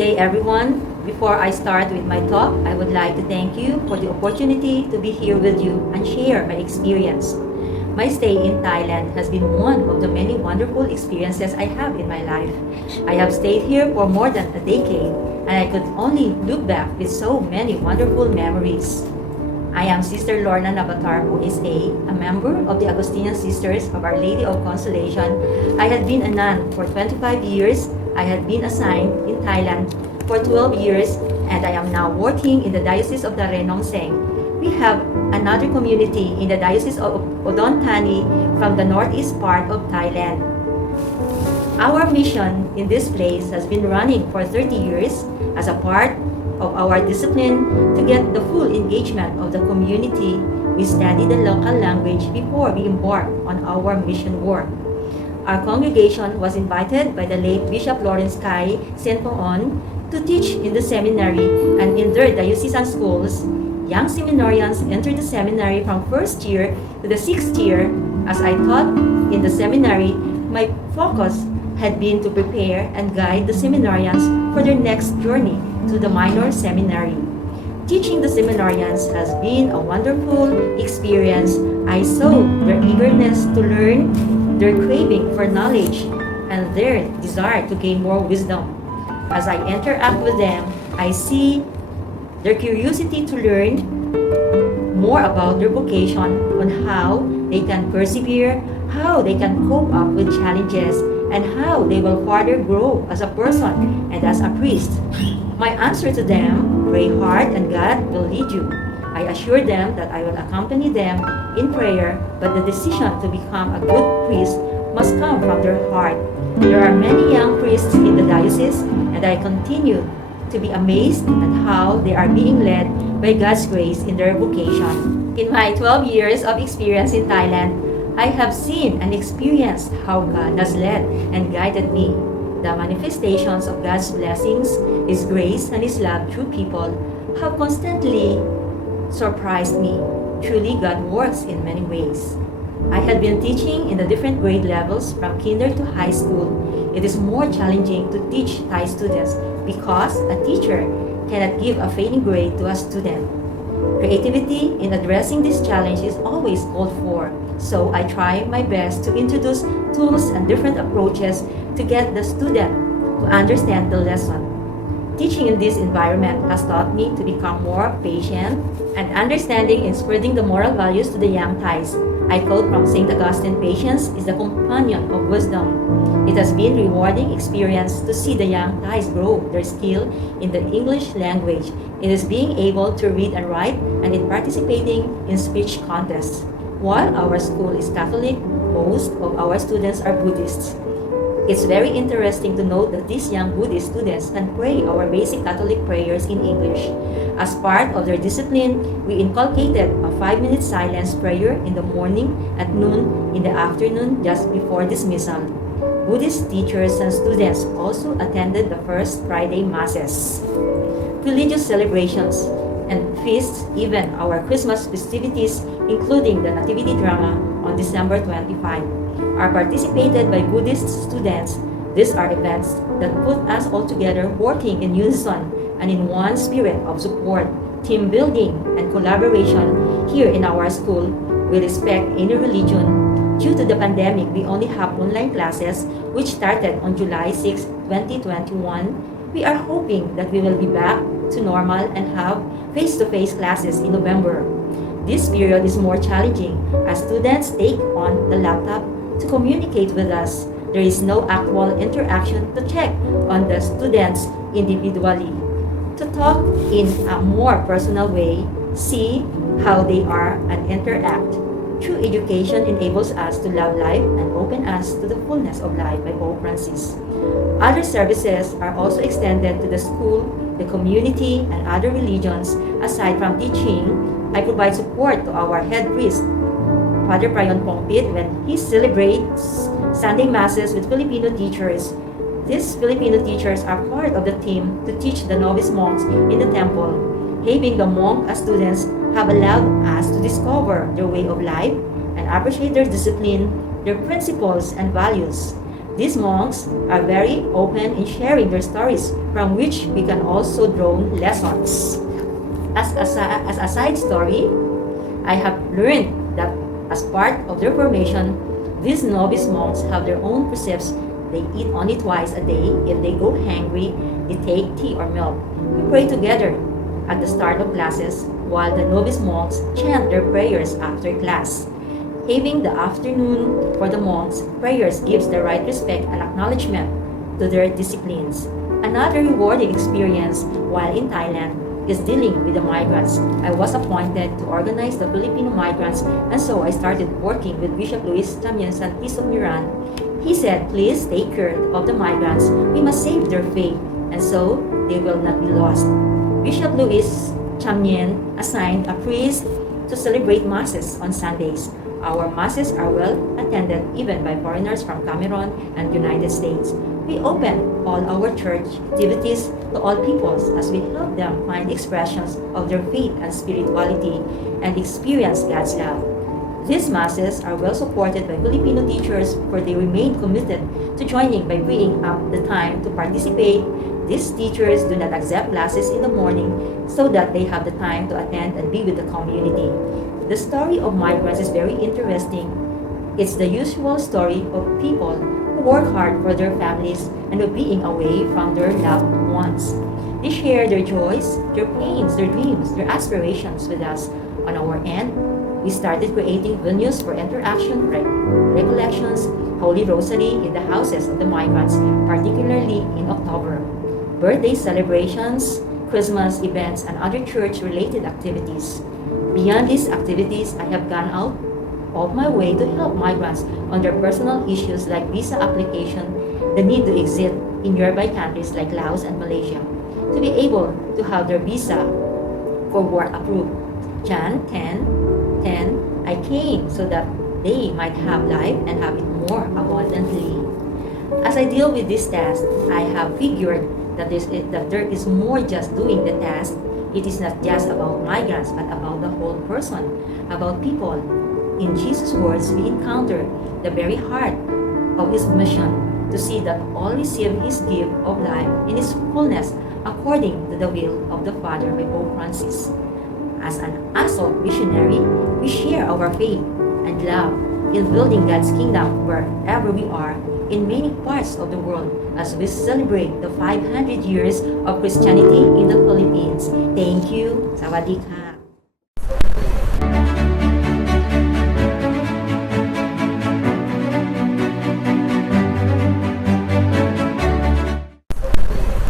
day, everyone. Before I start with my talk, I would like to thank you for the opportunity to be here with you and share my experience. My stay in Thailand has been one of the many wonderful experiences I have in my life. I have stayed here for more than a decade, and I could only look back with so many wonderful memories. I am Sister Lorna Nabatar, OSA, a member of the Augustinian Sisters of Our Lady of Consolation. I had been a nun for 25 years. I had been assigned in Thailand for 12 years, and I am now working in the Diocese of Tarenong Seng. We have another community in the Diocese of Udon Thani from the northeast part of Thailand. Our mission in this place has been running for 30 years as a part of our discipline to get the full engagement of the community. We study the local language before we embark on our mission work. Our congregation was invited by the late Bishop Lawrence Kai Senpoon to teach in the seminary and in their diocesan schools. Young seminarians entered the seminary from first year to the sixth year. As I taught in the seminary, my focus had been to prepare and guide the seminarians for their next journey to the minor seminary. Teaching the seminarians has been a wonderful experience. I saw their eagerness to learn, their craving for knowledge, and their desire to gain more wisdom. As I interact with them, I see their curiosity to learn more about their vocation, on how they can persevere, how they can cope up with challenges, and how they will further grow as a person and as a priest. My answer to them: pray hard and God will lead you. I assure them that I will accompany them in prayer, but the decision to become a good priest must come from their heart. There are many young priests in the diocese, and I continue to be amazed at how they are being led by God's grace in their vocation. In my 12 years of experience in Thailand, I have seen and experienced how God has led and guided me. The manifestations of God's blessings, His grace, and His love through people have constantly surprised me. Truly, God works in many ways. I had been teaching in the different grade levels from kinder to high school. It is more challenging to teach Thai students because a teacher cannot give a failing grade to a student. Creativity in addressing this challenge is always called for, so I try my best to introduce tools and different approaches to get the student to understand the lesson. Teaching in this environment has taught me to become more patient and understanding in spreading the moral values to the young Thais. I quote from St. Augustine, patience is the companion of wisdom. It has been a rewarding experience to see the young Thais grow their skill in the English language. It is being able to read and write and in participating in speech contests. While our school is Catholic, most of our students are Buddhists. It's very interesting to note that these young Buddhist students can pray our basic Catholic prayers in English. As part of their discipline, we inculcated a 5-minute silence prayer in the morning, at noon, in the afternoon, just before dismissal. Buddhist teachers and students also attended the first Friday Masses. Religious celebrations and feasts, even our Christmas festivities, including the Nativity drama on December 25, are participated by Buddhist students. These are events that put us all together working in unison and in one spirit of support, team building, and collaboration here in our school. We respect any religion. Due to the pandemic, we only have online classes, which started on July 6, 2021. We are hoping that we will be back to normal and have face-to-face classes in November. This period is more challenging as students take on the laptop to communicate with us. There is no actual interaction to check on the students individually. To talk in a more personal way, see how they are, and interact. True education enables us to love life and open us to the fullness of life by Pope Francis. Other services are also extended to the school, the community, and other religions. Aside from teaching, I provide support to our head priest, Father Prayon Pongpit, when he celebrates Sunday Masses with Filipino teachers. These Filipino teachers are part of the team to teach the novice monks in the temple. Having the monk as students have allowed us to discover their way of life and appreciate their discipline, their principles and values. These monks are very open in sharing their stories, from which we can also draw lessons. As a side story, I have learned that as part of their formation, these novice monks have their own precepts. They eat only twice a day. If they go hungry, they take tea or milk. We pray together at the start of classes, while the novice monks chant their prayers after class. Having the afternoon for the monks, prayers gives the right respect and acknowledgement to their disciplines. Another rewarding experience while in Thailand is dealing with the migrants. I was appointed to organize the Filipino migrants, and so I started working with Bishop Luis Tamien Santiso Miran. He said, please take care of the migrants. We must save their faith, and so they will not be lost. Bishop Luis Tamien assigned a priest to celebrate masses on Sundays. Our masses are well attended even by foreigners from Cameroon and United States. We open all our church activities to all peoples as we help them find expressions of their faith and spirituality and experience God's love. These masses are well supported by Filipino teachers, for they remain committed to joining by freeing up the time to participate. These teachers do not accept classes in the morning so that they have the time to attend and be with the community. The story of migrants is very interesting. It's the usual story of people who work hard for their families and of being away from their loved ones. They share their joys, their pains, their dreams, their aspirations with us. On our end, we started creating venues for interaction, recollections, Holy Rosary in the houses of the migrants, particularly in October, birthday celebrations, Christmas events, and other church-related activities. Beyond these activities, I have gone out of my way to help migrants on their personal issues like visa application, the need to exit in nearby countries like Laos and Malaysia, to be able to have their visa for work approved. John 10:10, I came so that they might have life and have it more abundantly. As I deal with this task, I have figured that there is more just doing the task. It is not just about migrants, but about the whole person, about people. In Jesus' words, we encounter the very heart of His mission, to see that all receive His gift of life in His fullness, according to the will of the Father by Pope Francis. As an ASO missionary, we share our faith and love in building God's kingdom wherever we are in many parts of the world as we celebrate the 500 years of Christianity in the Philippines. Thank you. Sawadee ka.